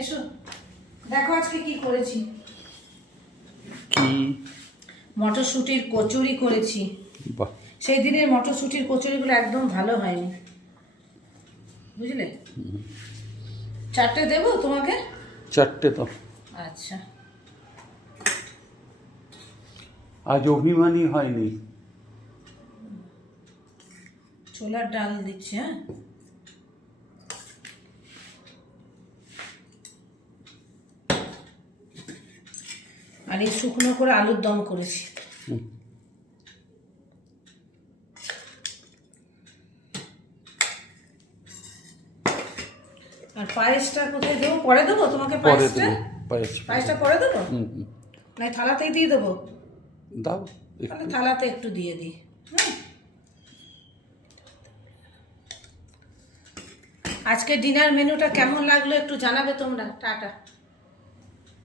এসো দেখো আজকে কি করেছি। কি? মটরশুঁটির কচুরি করেছি। বাহ, সেই দিনের মটরশুঁটির কচুরিগুলো একদম ভালো হয়নি, বুঝলে? 4টে দেবো তোমাকে? 4টে তো। আচ্ছা, আজ অভিমানী হয়নি। ছোলার ডাল দিচ্ছি। হ্যাঁ, আর এই শুকনো করে আলুর দম করেছি। আর পায়েসটা কোথায় দেবো? পরে দেবো তোমাকে পরে পায়েসটা? দেবো পায়েস। পায়েসটা পরে দেবো? হুম, না থালাতেই দিয়ে দেবো? দাও তাহলে একটু। থালাতে একটু দিয়ে দিই। হ্যাঁ, আজকে ডিনার মেনুটা কেমন লাগলো একটু জানাবে তোমরা। টাটা।